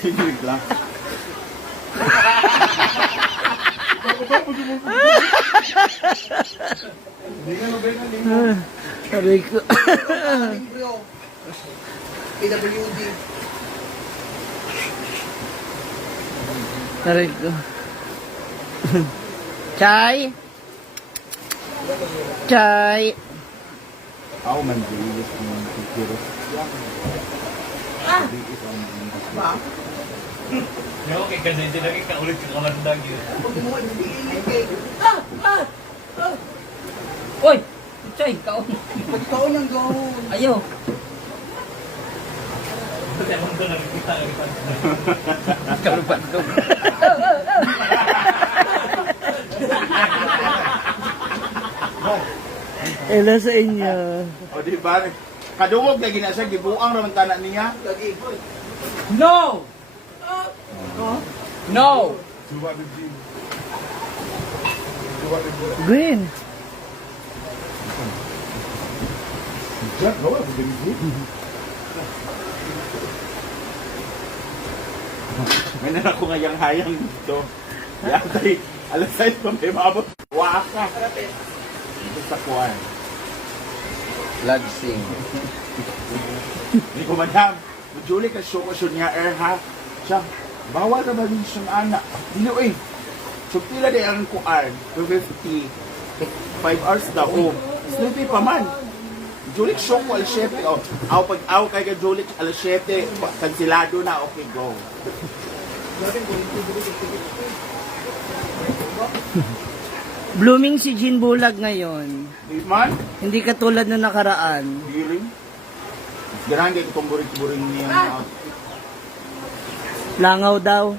Sinig lang. Sabi ko. PWD. Sabi ko. Chay? Chay? Ako man, bilis ng pipiro. Ba? Yo, kay kasi lagi ka ulit sa kamandag yun. Huwag mo hindi kay. Uy! Chay, kaon. Pagkaon ng gawon. Ayaw. Kasi ako doon nakikita ng ipan. Kalupan ko. Ela sa inyo. O di ba? Kadungog lagi na siya, gibuang raman tanak niya. Lagi. No! No! Green. May na ako ngayang hayang dito. Yatay, alasay ko may maabot. Waka. Basta kuhan. Lagsing. Hindi ko madam. Majuli ka show niya air ha. Siya, bawal na ba rin siyang anak? Dino eh. So pila din ang kuhan. 250. 5 hours daw. Oh, sleepy pa man. Julik show ko alas 7. Oh, aw kay ka Julik alas 7. Kansilado na. Okay, go. Blooming si Jean Bulag ngayon. Di man? Hindi katulad nung nakaraan. Di rin. Ganahan kayo itong burik-buring niya na outfit. Langaw daw.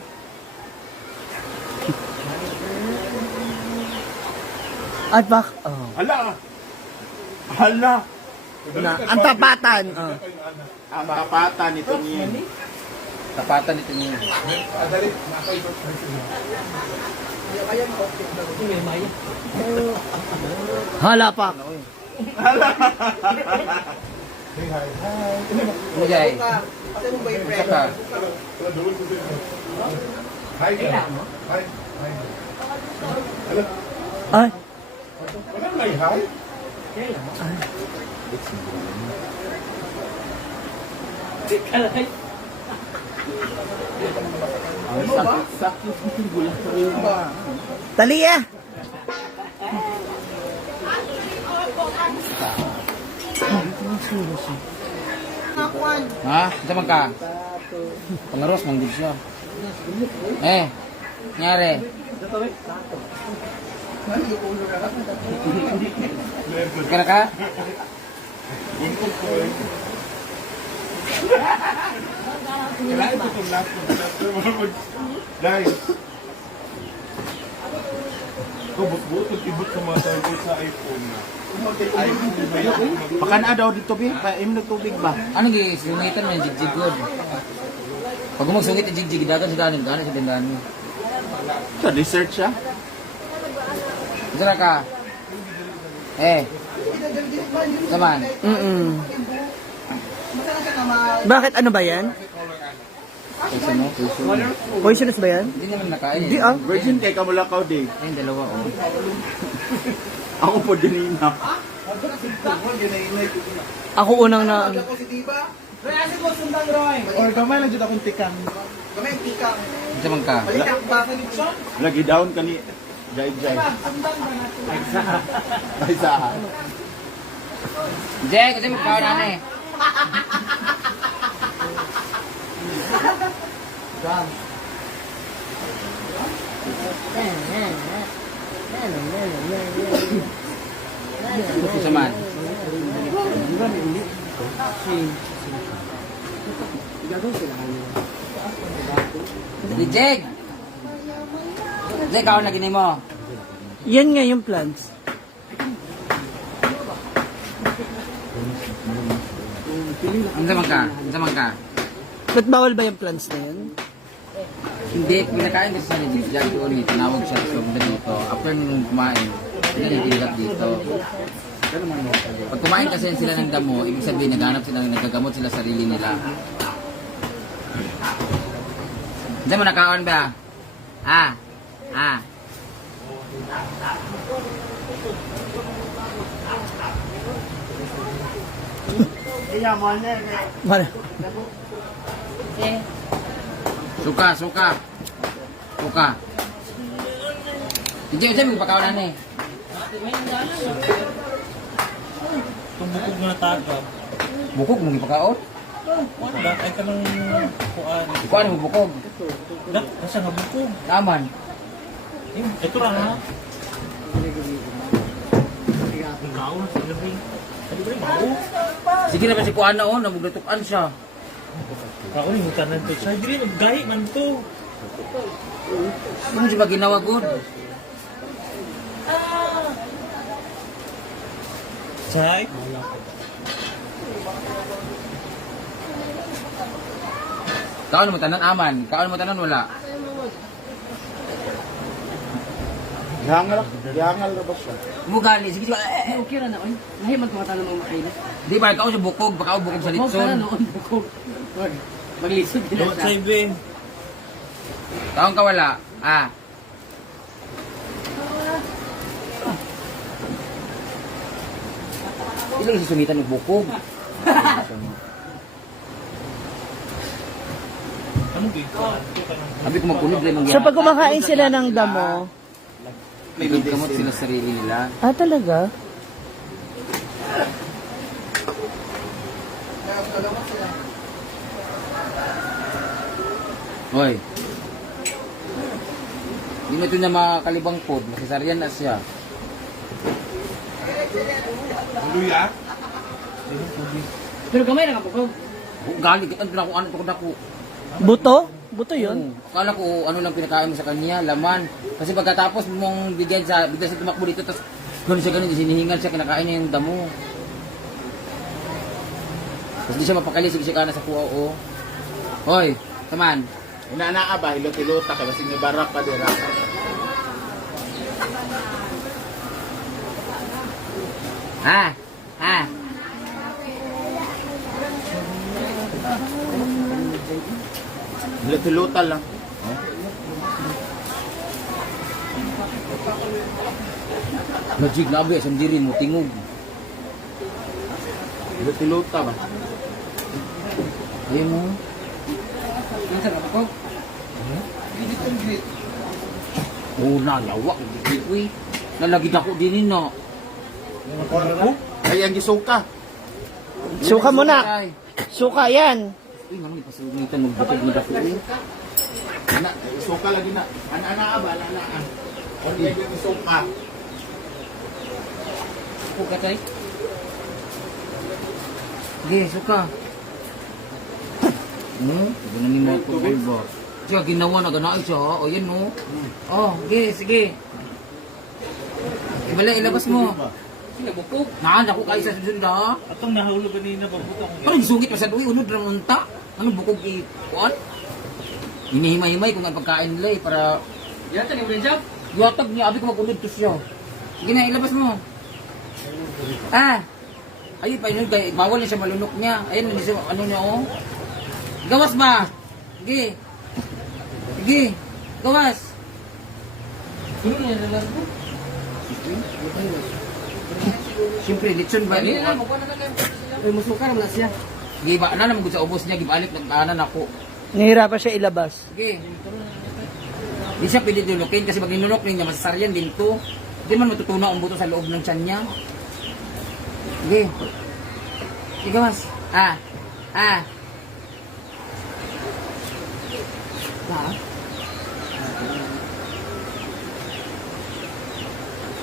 At bak... Oh. Hala! Hala! Ang tapatan. Oh. Ang kapatan nito niya. Tapatan ito niya. Hala pa. Mujay. Kasi mo boyfriend. Ay. Ang sakit-sakit ng gulat sa iyo ba? Talia. Nakuan. Ha? Ito man ka? Pangaros, manggid siya. Nyari. Kira ka? Kailangan ito itong laptop. Guys. Ito, butbutod ibot sa mga server sa iPhone na. Baka na daw dito, Bi. Paim na tubig ba? Ano gi sungitan man jigjig god. Pag mo sungit jigjig dagan sa danin, gana sa tindahan mo. Sa research siya. Kira ka? Saman. Bakit ano ba yan? Kasi mo, puso. Poisonous ba yan? Hindi naman nakain. Hindi ah. Virgin kay Kamulakaw Day. Ayun, dalawa oh. Ako po din na. Ako unang na... Ako si Diba. Kaya ko sundang Roy. Or kamay lang dyan akong tikang. Kami tikang. Ito man ka? Balikan ba sa nito? Lagi down ka ni Jai Jai. Ay sa Jay, kasi mo kawan na eh. Saman. Jeg! Jeg, kawan lagi ni mo. Yan nga yung plants. Ang zaman ka? Ang zaman ka? Ba't bawal ba yung plants na yun? Hindi, pinakain kasi sa nabigyan doon eh. Tinawag siya so dito. After nung kumain, hindi nagkilikat dito. Ganun man mo. Pag kumain kasi sila ng damo, ibig sabihin naghanap sila, nagagamot sila sa sarili nila. Diyan mo nakaon ba? Ah. Ah. Mara. Suka, suka. Suka. Diyan mo pakaon na eh. Tumukog nga tagap. Bukog mo gipakaon? Wala, ay ka ng kuan. Kuan mo bukog. Nasa nga bukog. Naman. Ito lang ha. Ang kao na sila rin. Sabi ko rin, bao. Sige na ba si Kuan na oh, namuglutukan siya. Kao rin, mutanan to. Sabi rin, naggahi man to. Ano siya ba ginawa good? Say? Kaon mo tanan aman, kaon mo tanan wala. Gihangal na ba siya? Mugali, sige sige. Okay ra na oy. Lahi man kumatanong mo makailan. Di ba kaon sa bukog, baka bukog sa Mo kana litson. noon bukog. Wag. Maglisod din Don't say, siya. Ben. Kaon ka wala. Ah. Ilang si sumitan ng bukog. Anong gigawin? Sabi ko magpunod lang So pag kumakain sila ng damo, may gamot sila sa sarili nila. talaga? Hoy. Hindi mo ito na makakalibang pod, masasaryan na siya. Luya? Pero gamay ra ka bukog. Galing, ano na ako, ano ko na ko. Buto? Buto yun? Akala ko ano lang pinakain mo sa kanya, laman. Kasi pagkatapos mong bigyan sa tumakbo dito, tapos gano'n siya ganun, sinihingal siya, kinakain niya yung damo. Tapos di siya mapakali, sige siya ka na sa kuwa, oh. Hoy, taman. Inanaa ba? Hilot-hilota ka. Kasi may barak pa dira. Ha? Ha? Hilot-hilota lang. Magic labi, sandiri mo, tingog. Hilot-hilota ba? Ayun mo. Nasa ka bukog. Oh, nalawa. Uy, nalagid ako din no. Ay, ang gisuka. Suka mo na. Ay, Suka yan. uy, naman ipasumitan ng bukod mo dako. Ana, isuka lagi na. Ana-ana ba? Ana-ana. O di yung isuka. Bukog ka tay. Sige, suka. Ito na ni mo ako ba? Siya, ginawa na ganaay siya. O, yan no. Oh, sige, sige. Ibala, ilabas mo. Sila bukog. Naan, ako kayo sa susunod ha. Atong nahulog kanina, pabuta ko. Parang isungit pa sa duwi, unod lang unta. Ano, bukog i-kuan? Hinihimay-himay kung ang pagkain nila eh, para Yata ni ulit job. yatag niya, abi ko mag-unod to siya. Sige na, ilabas mo. Ah! Ayun pa yun, bawal na siya malunok niya. Ayun, ano niya oh. Gawas ba? Sige. Sige. Gawas. Kuno na nalang ko. Siyempre, litson ba? Dili na mo kuno na lang. Ay musuka ra man na siya. Sige, ba na naman sa ubos niya, gibalik, nagdaanan ako. Nahirapan siya ilabas. Sige. Di siya pwede dilukin kasi pag ninunok niya, masasaryan din to. Hindi man matutunaw ang buto sa loob ng tiyan niya. Sige. Sige, gawas. Ah. Ah.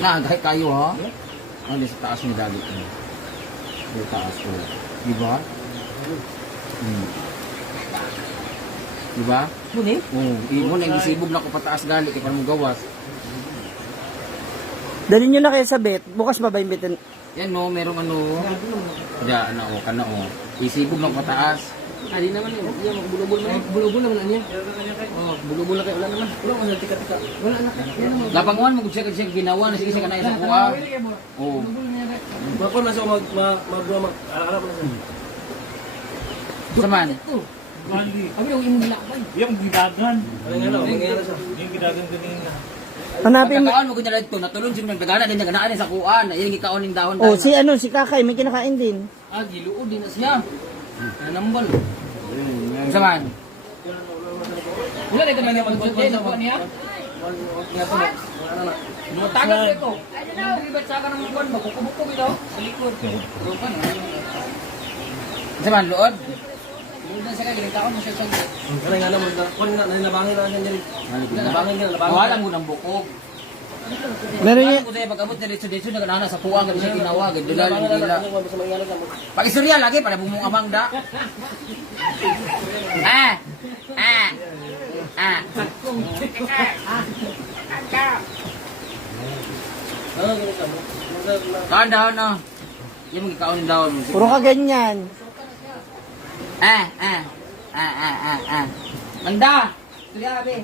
Na, dahil kayo ha. Ano sa taas ni dalit mo? Sa taas ko. Di ba? Di ba? Muni? Oo. Imo na isibog na ko pataas gali kay para mo gawas. Dali nyo na kayo sa bet. Bukas ba ba yung bet? Yan no, merong ano. Kaya ano o, kana o. Isibog na ko pataas. Hindi naman yun. Iya, magbulubul naman. Bulubul naman ano yan. Oh, bulubul na kayo. Wala naman. Wala naman tika-tika. Wala na. Yan naman. Lapanguan mo kung siya ginawa na sige siya kanaya sa kuha. Oo. Bako na siya mag-alala mo na siya. Saman. Bali. Kami yung imulakan. Yung gidagan. Ano nga lang, mangyayari siya. Yung gidagan kanina. Hanapin mo. Pagkakaon mo kunya dito, natulon siya ng dagana din ganaan sa kuan. Ayun gikaon ning dahon. Oh, si ano, si Kakay, may kinakain din. Ah, giluod din na siya. Nanambal. Saman. Wala rin kami nga mag-content sa kuha niya. Tagal ito. Libat sa ka ng kuwan, magkukubukog ito. Sa likod. Saman luod. Ludan siya ka, ginagkaon mo siya siya. Ano nga naman, kuwan nga, nalabangin na niya rin. Nalabangin ka, nalabangin. Wala mo ng bukog. Meron niya, Ko sa pag-abot diretso na ganana sa kuha kasi siya tinawag, dila Nalabangin dila. na, sa mga nga mo. Pag istorya lagi para bumong amang da. Ah. Ah. Ah. Ano nga siya mo? Kaon dahon no. Yung mga kaon ng dahon. puro ka ganyan. Ah. Ah. Ah. Ah. Ah. Ah. Manda. Istorya abi.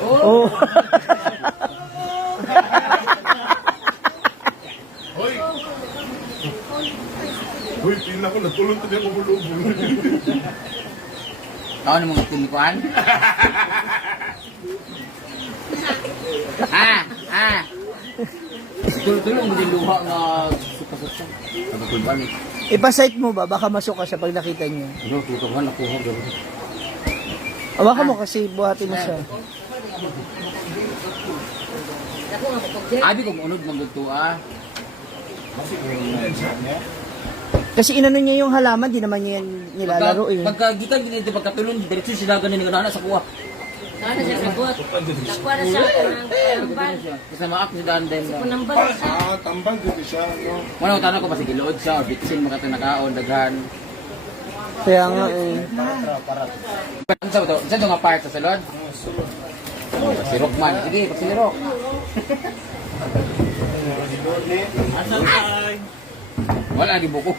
Oh. Hoy! Hoy, tingnan ko, natulog to niya bubulubong. Kaon ng mga tinikuan. Ah. Ah. Tuloy-tuloy mo din luha nga suka-suka. Pagkakulban eh. Ipasite mo ba? Baka masuka siya pag nakita niya. Ano, tutukan ako. Awakan mo kasi buhati mo siya. Abi ko unod magluto ah. Kasi inano niya yung halaman, di naman niya yan nilalaro eh. Pagkagikan din ito pagkatulon diretso sila ganin nga na sa kuha. Ano siya sabot? Nakuha na siya ng panambal. Kasama ako si Dan din. Panambal siya. Tambal dito siya, no? Wala ko tanong ko kasi gilood siya or bitsin makatanakaon daghan. Kaya nga eh. Sa to, sa nga part sa salon. Si Rockman, sige, pag si Rock. Wala di buko.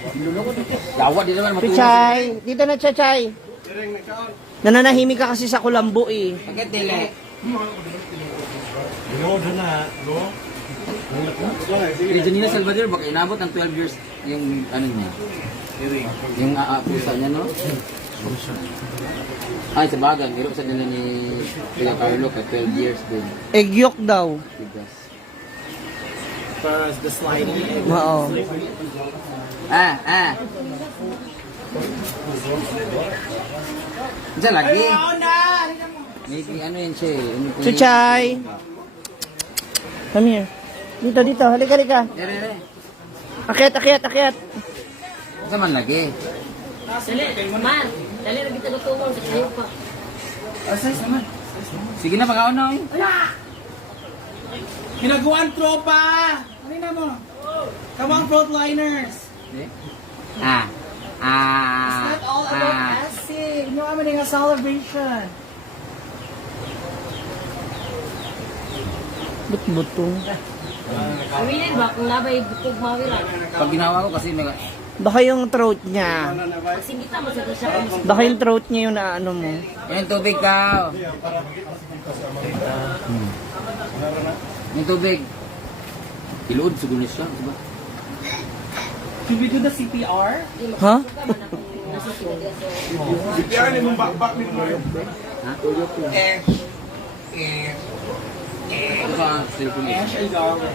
Yawa di naman matulog. Chichay! Dito na, Chichay! Nananahimik ka kasi sa kulambo eh. Bakit dili? Ni Janina Salvador baka inabot ng 12 years yung ano niya. Yung pusa niya no? Ay, sa bagay, meron sa nila ni Kuya Carlo ka 12 years din. Egg yolk daw. Bigas. Oo. Ah, ah. Diyan lagi. May ano yun siya eh. Chichay! Come here. Dito, dito. Halika, halika. Dere. Akyat, akyat, akyat. Sa man lagi. Dali, man. Dali na kita tutulong sa sayo pa. Size naman. Sige na, pag-aon na eh. Ginagawan tropa! Ano na mo? Come on, frontliners! Ah. Ah. Not all about Ah. acid. No, I'm having a celebration. But-buto. Aminin ba kung nabay bukog mawiran? Pag ginawa ko kasi may... Baka yung throat niya. Kasi kita mo sa siya. Baka yung throat niya yung naano mo. Yung tubig ka. Yung tubig. Iluod, siguro siya. Diba? Should we do the CPR? Ha? CPR ni mong bakbak ni mo. Ito sa cellphone. Ash,